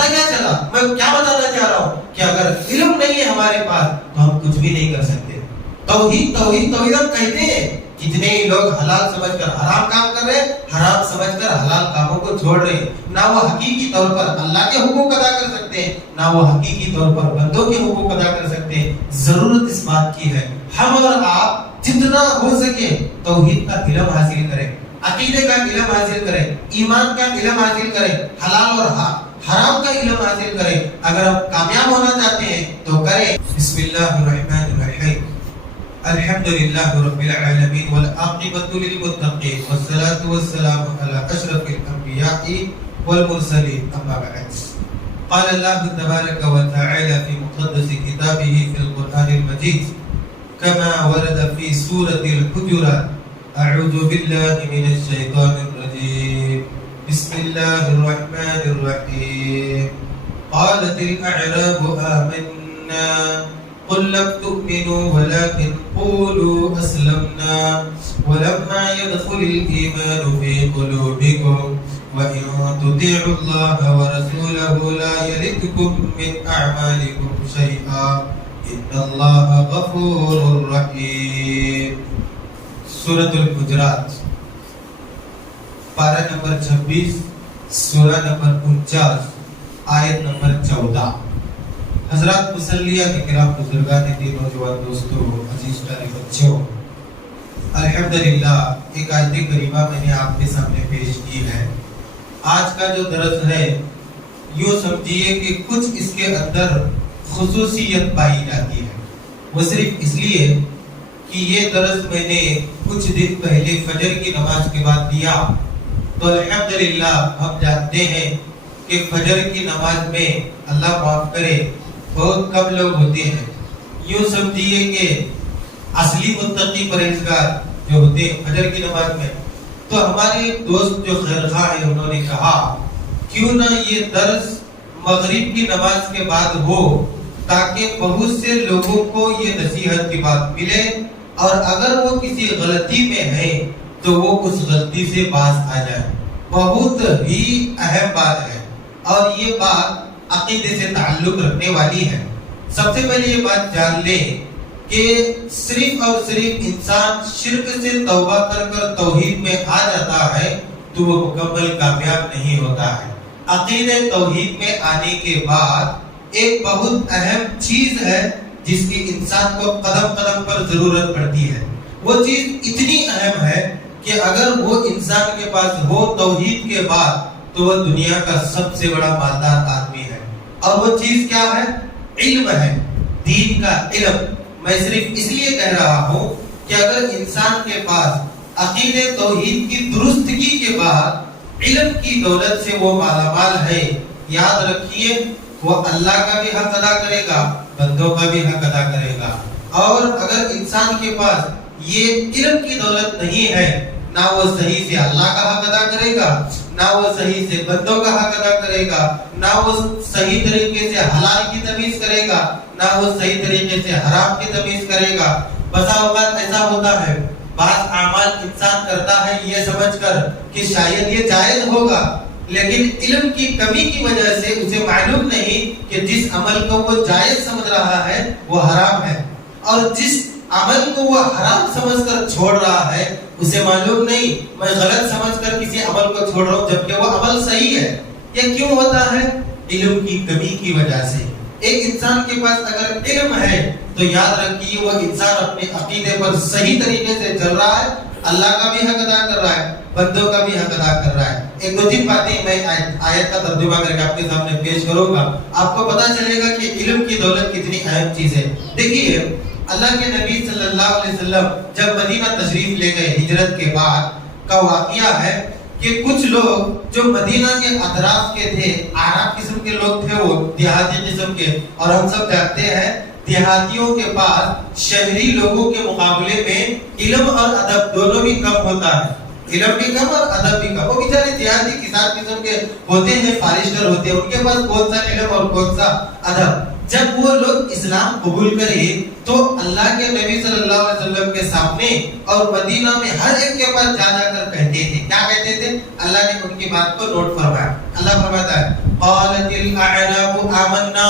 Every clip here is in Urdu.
پتہ کیا چلا؟ میں کیا بتانا چاہ رہا ہوں کہ اگر علم نہیں ہے ہمارے پاس تو ہم کچھ بھی نہیں کر سکتے. توحید توحید توحید ہم کہتے ہیں. کتنے ہی لوگ حلال سمجھ کر حرام کام کر رہے ہیں, حرام سمجھ کر حلال کاموں کو چھوڑ رہے ہیں. نہ وہ حقیقی طور پر اللہ کے حقوق ادا کر سکتے ہیں, نہ وہ حقیقی طور پر بندوں کے حقوق ادا کر سکتے ہیں. ضرورت اس بات کی ہے ہم اور آپ جتنا ہو سکے توحید کا علم حاصل کریں, عقیدے کا علم حاصل کریں, ایمان کا علم حاصل کریں, حلال اور حرام کا علم حاصل کریں. اگر ہم کامیاب ہونا چاہتے ہیں تو کریں. بسم اللہ الرحمن الرحیم. الحمد للہ رب العالمین والعاقبۃ للمتقین والصلاة والسلام علی اشرف الانبیاء والمرسلین. اما بعد, قال اللہ تبارک وتعالی فی مقدس کتابہ فی القرآن المجید كما ورد في سورة الحجرات. أعوذ بالله من الشيطان الرجيم. بسم الله الرحمن الرحيم. قالت الأعراب آمنا قل لم تؤمنوا ولكن قولوا أسلمنا ولما يدخل الإيمان في قلوبكم وإن تطيعوا الله ورسوله لا يلدكم من أعمالكم شيئا ان اللہ غفور رحیم. سورۃ الحجرات پارہ نمبر 26, سورہ نمبر 49, آیت نمبر 14. حضرات مسلیہ کرام, بزرگان دین, نوجوان دوستو, عزیز پیارے بچوں, الحمدللہ ایک آیت کریمہ میں نے آپ کے سامنے پیش کی ہے. آج کا جو درس ہے یوں سمجھیے کہ کچھ اس کے اندر خصوصیت پائی جاتی ہے. وہ صرف اس لیے کہ یہ درس میں نے کچھ دن پہلے فجر کی نماز کے بعد دیا, تو الحمدللہ ہم جانتے ہیں کہ فجر کی نماز میں اللہ معاف کرے بہت کم لوگ ہوتے ہیں. یوں سمجھیے کہ اصلی متقی پرہیزگار جو ہوتے ہیں فجر کی نماز میں. تو ہمارے ایک دوست جو خیرخواہ ہیں انہوں نے کہا کیوں نہ یہ درس مغرب کی نماز کے بعد ہو تاکہ بہت سے لوگوں کو یہ نصیحت کی بات ملے, اور اگر وہ کسی غلطی میں ہے تو وہ اس غلطی سے باز آ جائے. بہت ہی اہم بات ہے اور یہ بات عقیدے سے تعلق رکھنے والی ہے. سب سے پہلے یہ بات جان لیں کہ صرف اور صرف انسان شرک سے توبہ کر کر توحید میں آ جاتا ہے تو وہ مکمل کامیاب نہیں ہوتا ہے. عقیدہ توحید میں آنے کے بعد ایک بہت اہم چیز ہے جس کی انسان کو قدم قدم پر ضرورت پڑتی ہے. وہ چیز اتنی اہم ہے کہ اگر وہ انسان کے پاس ہو توحید کے بعد تو وہ دنیا کا سب سے بڑا مالدار آدمی ہے. اور وہ چیز کیا ہے؟ علم ہے, دین کا علم. میں صرف اس لیے کہہ رہا ہوں کہ اگر انسان کے پاس عقیدہ توحید کی درستگی کے بعد علم کی دولت سے وہ مالا مال ہے, یاد رکھیے وہ اللہ کا بھی حق ادا کرے گا, بندوں کا بھی حق ادا کرے گا. اور اگر انسان کے پاس یہ علم کی دولت نہیں ہے, نہ وہ صحیح سے اللہ کا حق ادا کرے گا, نہ وہ صحیح سے بندوں کا حق ادا کرے گا, نہ وہ صحیح طریقے سے حلال کی تمیز کرے گا, نہ وہ صحیح طریقے سے حرام کی تمیز کرے گا. بسا اوقات ایسا ہوتا ہے بعض اعمال انسان کرتا ہے یہ سمجھ کر کہ شاید یہ جائز ہوگا, لیکن علم کی کمی کی وجہ سے اسے معلوم نہیں کہ جس عمل کو وہ جائز سمجھ رہا ہے وہ حرام ہے, اور جس عمل کو وہ حرام سمجھ کر چھوڑ رہا ہے اسے معلوم نہیں میں غلط سمجھ کر کسی عمل کو چھوڑ رہا ہوں جبکہ وہ عمل صحیح ہے. یہ کیوں ہوتا ہے؟ علم کی کمی کی وجہ سے. ایک انسان کے پاس اگر علم ہے تو یاد رکھیے وہ انسان اپنے عقیدے پر صحیح طریقے سے چل رہا ہے, اللہ کا بھی حق ادا کر رہا ہے, بندوں کا بھی حق ادا کر رہا ہے. ایک دو تین باتیں میں آیت کا ترجمہ کر کے آپ کے سامنے پیش کروں گا, آپ کو پتا چلے گا کہ علم کی دولت کتنی اہم چیز ہے. دیکھیے اللہ کے نبی صلی اللہ علیہ وسلم جب مدینہ تشریف لے گئے ہجرت کے بعد کا واقعہ ہے کہ کچھ لوگ جو مدینہ کے اطراف کے تھے, عرب قسم کے لوگ تھے, وہ دیہاتی قسم کے, اور ہم سب جانتے ہیں دیہاتیوں کے پاس شہری لوگوں کے مقابلے میں علم اور ادب دونوں بھی کم ہوتا ہے. علم بھی کم اور ادب بھی کم. وہ بیچارے دیہاتی کسان قسم کے ہوتے ہیں, فارشٹر ہوتے ہیں, ان کے پاس کون سا علم اور کون سا ادب. جب وہ لوگ اسلام قبول کرے تو اللہ کے نبی صلی اللہ علیہ وسلم کے سامنے اور مدینہ میں ہر ایک کے پاس جا جا کر کہتے تھے. کیا کہتے تھے؟ اللہ نے ان کی بات کو نوٹ فرمایا. اللہ فرماتا ہے قالت الاعراب آمنا،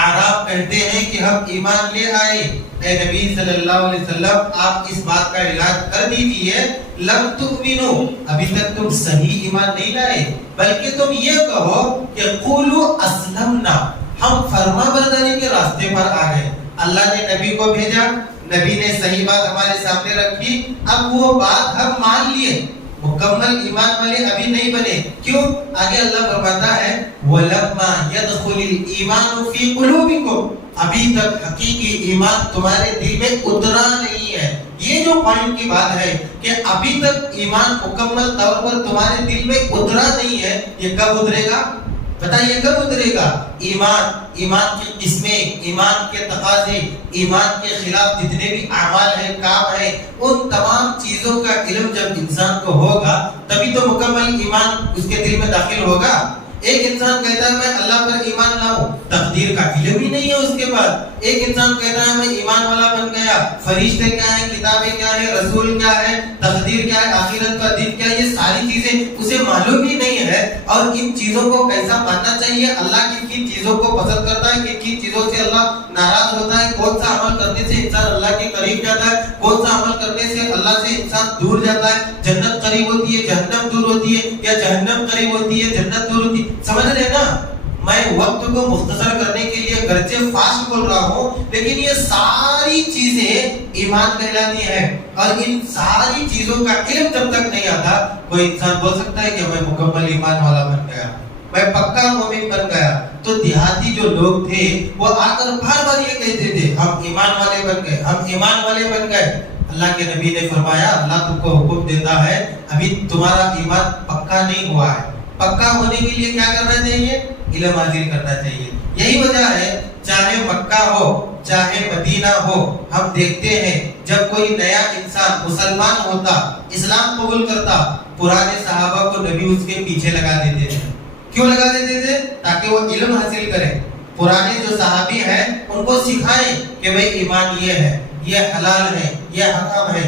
اعراب کہتے ہیں کہ ہم ایمان لے آئے۔ اے نبی صلی اللہ علیہ وسلم آپ اس بات کا اعلان کر دیجئے لم تؤمنو، ابھی تک تم صحیح ایمان نہیں لائے، بلکہ تم یہ کہو کہ قولوا اسلمنا، ہم فرما برداری کے راستے پر آ گئے۔ اللہ نے نبی کو بھیجا، نبی نے صحیح بات ہمارے سامنے رکھی، اب وہ بات ہم مان لیے، مکمل ایمان والے ابھی نہیں بنے۔ کیوں؟ آگے اللہ فرماتا ہے وَلَمَّا يَدْخُلِ الْإِيمَانُ فِي قُلُوبِكُمْ، ابھی تک حقیقی ایمان تمہارے دل میں اترا نہیں ہے۔ یہ جو پوائنٹ کی بات ہے کہ ابھی تک ایمان مکمل طور پر تمہارے دل میں اترا نہیں ہے، یہ کب اترے گا؟ بتائیے کب اترے گا؟ ایمان کی قسمیں، ایمان کے تقاضے، ایمان کے خلاف جتنے بھی اعمال ہیں، کام ہیں، ان تمام چیزوں کا علم جب انسان کو ہوگا تبھی تو مکمل ایمان اس کے دل میں داخل ہوگا۔ ایک انسان کہتا ہے میں اللہ پر ایمان لاؤں، تقدیر کا علم ہی نہیں ہے اس کے بعد۔ ایک انسان کہتا ہے میں ایمان والا بن گیا، فرشتے کیا ہیں، کتابیں کیا ہیں، رسول کیا ہے، تقدیر کیا ہے، آخرت کا دن کیا ہے، یہ ساری چیزیں اسے معلوم ہی نہیں ہے۔ اور ان چیزوں کو کیسا ماننا چاہیے، اللہ کی کن چیزوں کو پسند کرتا ہے، کن چیزوں سے اللہ ناراض ہوتا ہے، کون سا عمل کرنے سے انسان اللہ کے قریب جاتا ہے، کون سا عمل کرنے سے اللہ سے انسان دور جاتا ہے، جنت قریب ہوتی ہے، جہنم دور ہوتی ہے، یا جہنم قریب ہوتی ہے، جنت دور ہوتی ہے۔ سمجھ رہے نا؟ میں وقت کو مختصر کرنے کے لیے گرچہ فاسٹ بول رہا ہوں، لیکن یہ ساری چیزیں ایمان کہلاتی ہیں، اور ان ساری چیزوں کا علم جب تک نہیں آتا کوئی انسان بول سکتا ہے کہ میں مکمل ایمان والا بن گیا، میں پکا مومن بن گیا۔ تو دیہاتی جو لوگ تھے وہ آ کر بار بار یہ کہتے تھے ہم ایمان والے بن گئے، ہم ایمان والے بن گئے۔ اللہ کے نبی نے فرمایا اللہ تم کو حکم دیتا ہے ابھی تمہارا ایمان پکا نہیں ہوا ہے، پکا ہونے کے لیے کیا کرنا چاہیے؟ علم حاصل کرنا چاہیے۔ یہی وجہ ہے چاہے مکہ ہو چاہے مدینہ ہو، ہم دیکھتے ہیں جب کوئی نیا انسان مسلمان ہوتا، اسلام قبول کرتا، پرانے صحابہ کو نبی اس کے پیچھے لگا دیتے تھے۔ کیوں لگا دیتے تھے؟ تاکہ وہ علم حاصل کریں، پرانے جو صحابی ہیں ان کو سکھائیں کہ بھئی ایمان یہ ہے، یہ حلال ہے، یہ حرام ہے،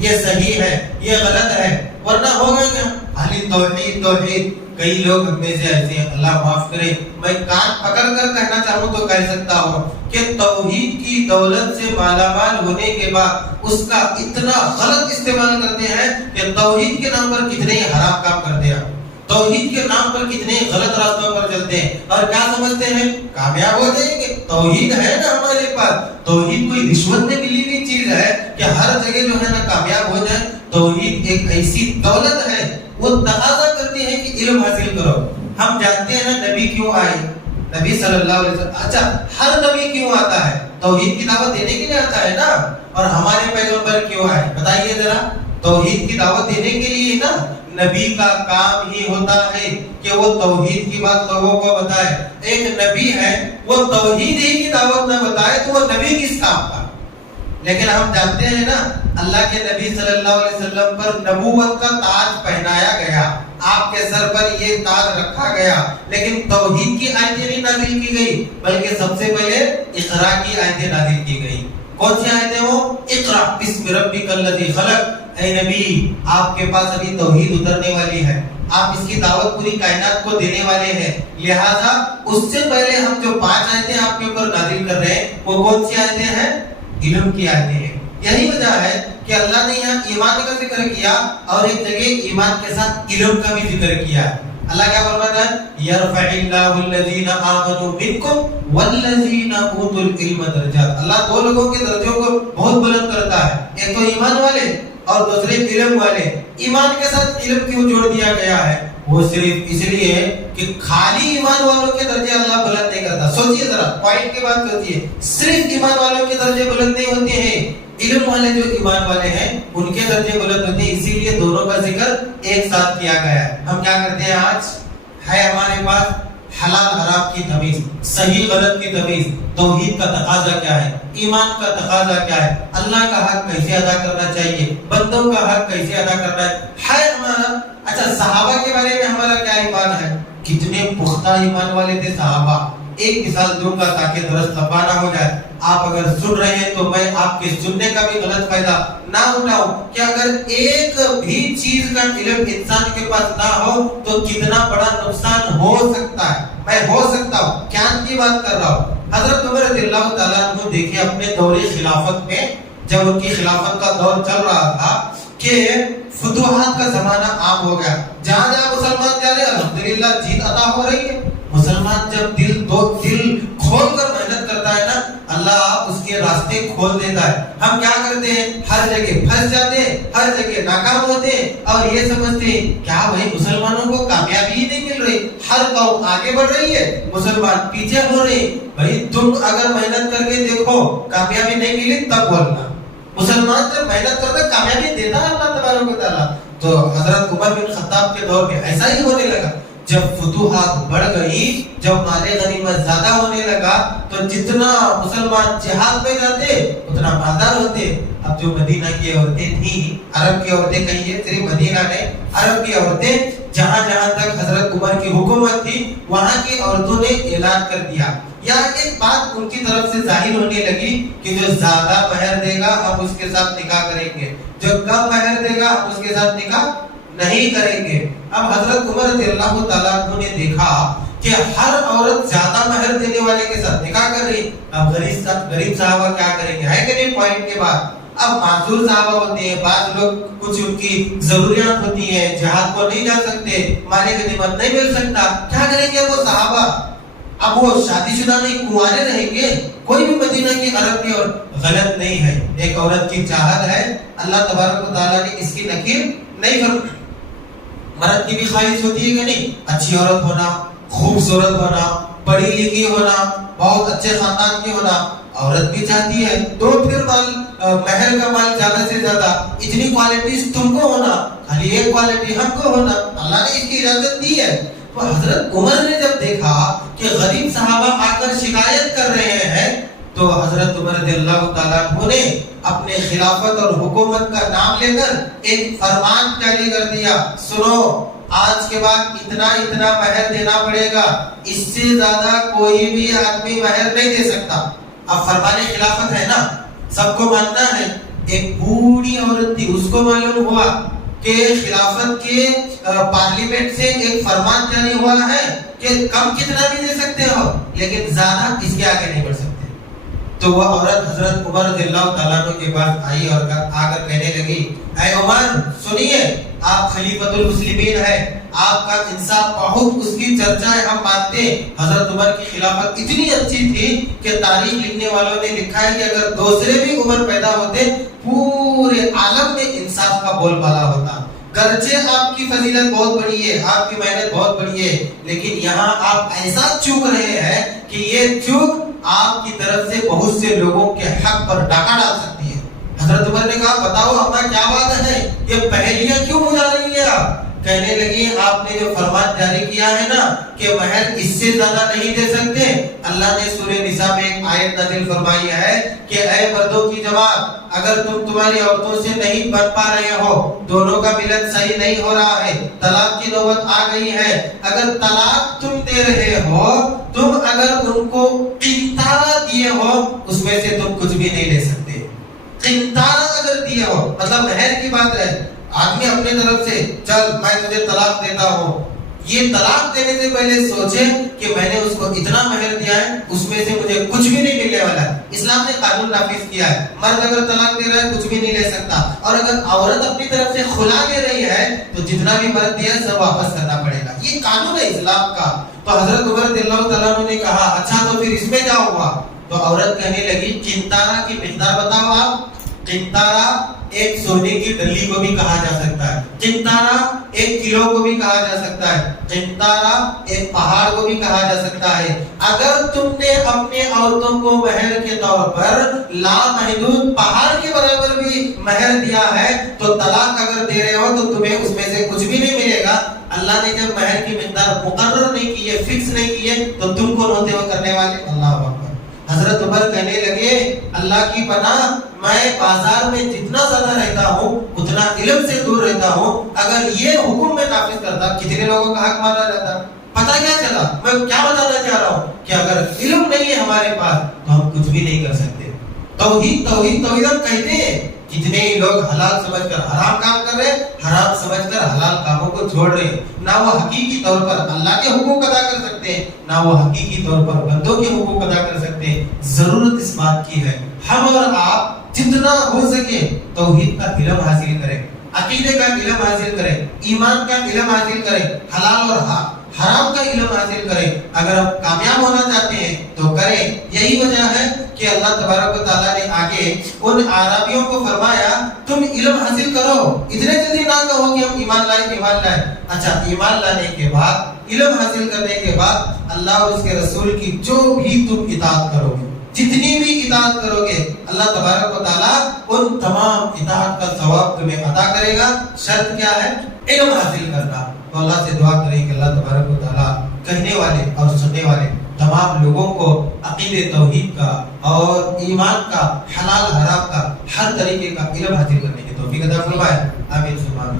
یہ صحیح ہے، یہ غلط ہے، ورنہ ہوگا کیا؟ خالی توحید توحید۔ کئی لوگ ہم میں سے ایسے ہیں، اللہ معاف کرے، میں کان پکڑ کر کہنا چاہوں تو کہہ سکتا ہوں کہ توحید کی دولت سے مالا مال ہونے کے بعد اس کا اتنا غلط استعمال کرتے ہیں کہ توحید کے نام پر کتنے حرام کام کرتے ہیں، توحید کے نام پر کتنے غلط راستوں پر چلتے ہیں، اور کیا سمجھتے ہیں کامیاب ہو جائیں گے۔ توحید ہے نا ہمارے پاس، توحید کوئی رشوت میں ملی ہوئی چیز ہے کہ ہر جگہ جو ہے نا کامیاب ہو جائے۔ توحید ایک ایسی دولت ہے، وہ تقاضا کرتی ہے کہ علم حاصل کرو۔ ہم جانتے ہیں نا نبی کیوں آئے، نبی صلی اللہ علیہ وسلم، اچھا ہر نبی کیوں آتا ہے؟ توحید کی دعوت دینے کے لیے آتا ہے نا۔ اور ہمارے پیغمبر کیوں آئے بتائیے ذرا؟ توحید کی دعوت دینے کے لیے نا۔ نبی کا کام ہی ہوتا ہے کہ وہ توحید کی بات لوگوں کو بتائے۔ ایک نبی ہے وہ توحید ہی کی دعوت نہ بتائے تو وہ نبی کس کام کا؟ لیکن ہم جانتے ہیں نا اللہ کے نبی صلی اللہ علیہ وسلم پر نبوت کا تاج پہنایا گیا، آپ کے سر پر یہ تاج رکھا گیا، لیکن توحید کی آیتیں نہیں نازل کی گئی، بلکہ سب سے پہلے اقرا کی آیتیں نازل کی گئی۔ کون سی آیتیں وہ؟ اقرا بسم ربک الذی خلق۔ اے نبی آپ کے پاس ابھی توحید اترنے والی ہے، آپ اس کی دعوت پوری کائنات کو دینے والے ہیں، لہذا اس سے پہلے ہم جو 5 آیتیں آپ کے اوپر نازل کر رہے ہیں وہ کون سی آیتیں ہیں؟ علم کی آیتیں ہیں۔ یہی وجہ ہے کہ اللہ نے یہاں ایمان کا ذکر کیا اور ایک جگہ ایمان کے ساتھ علم کا بھی ذکر کیا۔ اللہ کیا فرماتا ہے؟ یرفع اللہ الذین آمنوا منکم والذین اوتوا العلم درجات۔ اللہ دو لوگوں کے درجوں کو بہت بلند کرتا ہے، ایک تو ایمان والے اور دوسرے علم والے۔ ایمان کے ساتھ علم کیوں جوڑ دیا گیا ہے؟ وہ صرف اس لیے کہ خالی ایمان والوں کے درجے اللہ بلند نہیں کرتا۔ سوچئے ذرا، پوائنٹ کے بعد سوچئے، صرف ایمان والوں کے درجے بلند نہیں ہوتے ہیں، علم والے جو ایمان والے ہیں ان کے درجے بلند ہوتے ہیں، اسی لیے دونوں کا ذکر ایک ساتھ کیا گیا ہے۔ ہم کیا کرتے ہیں؟ آج ہے ہمارے پاس حلال حرام کی تمیز، صحیح غلط کی تمیز، توحید کا تقاضا کیا ہے، ایمان کا تقاضا کیا ہے، اللہ کا حق کیسے ادا کرنا چاہیے، بندوں کا حق کیسے ادا کرنا ہے ہمارا۔ اچھا صحابہ کے بارے میں ہمارا کیا ایمان ہے؟ کتنے پختہ ایمان والے تھے صحابہ۔ ایک مثال دوں گا تاکہ درس لمبا نہ ہو جائے۔ آپ اگر سن رہے ہیں تو میں آپ کے سننے کا بھی غلط فائدہ نہ اٹھاؤں کہ اگر ایک بھی چیز کا علم انسان کے پاس نہ ہو تو کتنا بڑا نقصان ہو سکتا ہے. میں ہو سکتا ہوں کیا کی بات کر رہا ہوں. حضرت عمر رضی اللہ تعالیٰ عنہ دیکھیں اپنے دور خلافت میں جب ان کی خلافت کا دور چل رہا تھا کہ فتوحات کا زمانہ عام ہو گیا. جہاں جہاں مسلمان جا رہے ہیں الحمدللہ جیت عطا ہو رہی ہے. مسلمان جب دل کھول کر محنت کرتا ہے نا اللہ اس کے راستے کھول دیتا ہے. ہم کیا کرتے ہیں ہر جگہ پھنس جاتے ہیں, ہر جگہ ناکام ہوتے ہیں اور یہ سمجھتے ہیں کیا بھائی مسلمانوں کو کامیابی ہی نہیں مل رہی, ہر قوم آگے بڑھ رہی ہے مسلمان پیچھے ہو رہے ہیں. بھائی تم اگر محنت کر کے دیکھو کامیابی نہیں ملی تب بولنا. مسلمان جب محنت کرتا کامیابی دیتا ہے اللہ تبارک و تعالیٰ. تو حضرت عمر بن خطاب کے دور میں ایسا ہی ہونے لگا. جب فتوحات بڑھ گئی, جب مال غنیمت زیادہ ہونے لگا تو جتنا مسلمان جہاد میں جاتے اتنا مالدار ہوتے. اب جو مدینہ کی عورتیں تھیں, عرب کی عورتیں کہیے, صرف مدینہ نہیں عرب کی عورتیں, جہاں جہاں تک حضرت عمر کی حکومت تھی وہاں کی عورتوں نے اعلان کر دیا یا ایک بات ان کی طرف سے ظاہر ہونے لگی کہ جو زیادہ مہر دے گا ہم اس کے ساتھ نکاح کریں گے, جو کم مہر دے گا ہم اس کے ساتھ نکاح نہیں کریں گے. اب حضرت عمر رضی اللہ تعالیٰ عنہ نے دیکھا کہ ہر عورت زیادہ مہر دینے والے کے ساتھ نکاح کر رہی. اب غریب صحابہ کیا کریں گے, ہے کہ نہیں پوائنٹ کے بعد. اب معذور صحابہ ہوتے ہیں, بعض لوگ کچھ ان کی ضروریات ہوتی ہیں, جہاد کو نہیں جا سکتے, مال غنیمت نہیں مل سکتا, کیا کریں گے وہ صحابہ. اب وہ شادی شدہ نہیں کنوارے رہیں گے. کوئی بھی مدینہ کی عرب کی اور غلط نہیں ہے, ایک عورت کی چاہت ہے, اللہ تبارک و تعالیٰ نے اس کی نکیر نہیں فرمائی. مرد کی بھی خواہش ہوتی ہے کہ نہیں, اچھی عورت ہونا, خوبصورت ہونا, پڑھی لکھی ہونا, بہت اچھے خاندان کی ہونا. عورت بھی چاہتی ہے تو پھر مہر کا مال زیادہ سے زیادہ, اتنی کوالٹیز تم کو ہونا, خالی ایک کوالٹی ہم کو ہونا, اللہ نے اس کی اجازت دی ہے. تو حضرت عمر نے جب دیکھا کہ غریب صحابہ آ کر شکایت کر رہے ہیں تو حضرت عمر رضی اللہ تعالیٰ عنہ نے اپنے خلافت اور حکومت کا نام لے کر ایک فرمان جاری کر دیا, سنو آج کے بعد اتنا اتنا مہر دینا پڑے گا, اس سے زیادہ کوئی بھی آدمی مہر نہیں دے سکتا. اب فرمان خلافت ہے نا, سب کو ماننا ہے. ایک بوڑھی عورت تھی, اس کو معلوم ہوا کہ خلافت کے پارلیمنٹ سے ایک فرمان جاری ہوا ہے کہ کم کتنا بھی دے سکتے ہو لیکن زیادہ اس کے آگے نہیں بڑھ سکتے. تو وہ عورت حضرت عمر رضی اللہ تعالیٰ عنہ کے پاس آئی اور آ کر کہنے لگی, اے عمر سنیے, آپ خلیفۃ المسلمین ہیں, آپ کا انصاف بہت اس کی چرچا ہے, ہم مانتے ہیں. حضرت عمر کی خلافت اتنی اچھی تھی کہ تاریخ لکھنے والوں نے لکھا ہے کہ اگر دوسرے بھی عمر پیدا ہوتے پورے عالم میں انصاف کا بول بالا ہوتا. گرچہ آپ کی فضیلت بہت بڑی ہے, آپ کی محنت بہت بڑی ہے, لیکن یہاں آپ ایسا چوک رہے ہیں کہ یہ چوک آپ کی طرف سے بہت سے لوگوں کے حق پر ڈاکہ ڈال سکتی ہے. حضرت عمر نے کہا بتاؤ ہمارا کیا بات ہے, یہ پہلیاں کیوں بجا رہی ہے آپ. کہنے لگی آپ نے جو فرمان جاری کیا ہے نا کہ مہر اس سے زیادہ نہیں دے سکتے, اللہ نے سورہ نساء میں ایک آیت نازل فرمائی ہے کہ اے مردوں کی جماعت, اگر تم تمہاری عورتوں سے نہیں بن پا رہے ہو, دونوں کا ملن صحیح نہیں ہو رہا ہے, طلاق کی نوبت آ گئی ہے, اگر طلاق تم دے رہے ہو, تم اگر ان کو قنطارہ دیے ہو اس میں سے تم کچھ بھی نہیں لے سکتے. قنطارہ اگر دیے ہو مطلب مہر کی بات ہے, آدمی اپنے طرف سے چل میں تجھے طلاق دیتا ہوں, یہ طلاق دینے سے پہلے سوچے کہ میں نے اس کو اتنا مہر دیا ہے اس میں سے مجھے کچھ بھی نہیں ملنے والا ہے. اسلام نے قانون نافذ کیا ہے, مرد اگر طلاق دے رہا ہے کچھ بھی نہیں لے سکتا, اور اگر عورت اپنی طرف سے خلا لے رہی ہے تو جتنا بھی مرد دیا ہے سب واپس کرنا پڑے گا. یہ قانون ہے اسلام کا. تو حضرت عمر رضی اللہ تعالیٰ عنہ نے کہا اچھا تو پھر اس میں کیا ہوا. تو عورت کہنے لگی قنطارہ کی مقدار بتاؤ آپ. قنطارہ ایک سونے کی ڈلی کو بھی کہا جا سکتا ہے, قنطارہ ایک کلو کو بھی کہا جا سکتا ہے, قنطارہ ایک پہاڑ کو بھی کہا جا سکتا ہے. اگر تم نے اپنے عورتوں کو مہر کے طور پر لامحدود پہاڑ کے برابر بھی مہر دیا ہے تو طلاق اگر دے رہے ہو تو تمہیں اس میں سے کچھ بھی نہیں ملے گا. اللہ نے جب مہر کی مقدار مقرر نہیں کی ہے, فکس نہیں کی ہے, تو تم کون ہوتے ہو کرنے والے. اللہ اکبر. حضرت عمر کہنے لگے اللہ کی پناہ, میں بازار میں جتنا زیادہ رہتا ہوں اتنا علم سے دور رہتا ہوں, اگر یہ حکم میں نافذ کرتا کتنے لوگوں کا حق مانا جاتا. پتہ کیا چلا, میں کیا بتانا چاہ رہا ہوں, کہ اگر علم نہیں ہے ہمارے پاس تو ہم کچھ بھی نہیں کر سکتے. توحید توحید توحید ہم کہتے ہیں. کتنے ہی لوگ حلال سمجھ کر حرام کام کر رہے ہیں, حرام سمجھ کر حلال کاموں کو چھوڑ رہے ہیں. نہ وہ حقیقی طور پر اللہ کے حقوق ادا کر سکتے ہیں, نہ وہ حقیقی طور پر بندوں کے حقوق ادا کر سکتے ہیں. ضرورت اس بات کی ہے ہم اور آپ جتنا ہو سکے توحید کا علم حاصل کریں, عقیدے کا علم حاصل کریں, ایمان کا علم حاصل کریں, حلال اور حرام کا علم حاصل کریں. اگر ہم کامیاب ہونا چاہتے ہیں تو کریں. یہی وجہ ہے کہ اللہ تبارک و تعالیٰ نے آگے ان عربیوں کو فرمایا تم علم حاصل کرو, اتنے جلدی نہ کہو کہ ہم ایمان لائے. اچھا, ایمان لانے کے بعد, علم حاصل کرنے کے بعد اللہ اور اس کے رسول کی جو بھی تم اطاعت کرو گے, جتنی بھی اطاعت کرو گے, اللہ تبارک و تعالیٰ ان تمام اطاعت کا ثواب تمہیں عطا کرے گا. شرط کیا ہے؟ علم حاصل کرنا. تو اللہ سے دعا کریں کہ اللہ تبارک و تعالیٰ کہنے والے اور سننے والے تمام لوگوں کو عقیدے توحید کا اور ایمان کا, حلال حرام کا, ہر طریقے کا علم حاصل کرنے کی توفیق عطا فرمائے. آمین.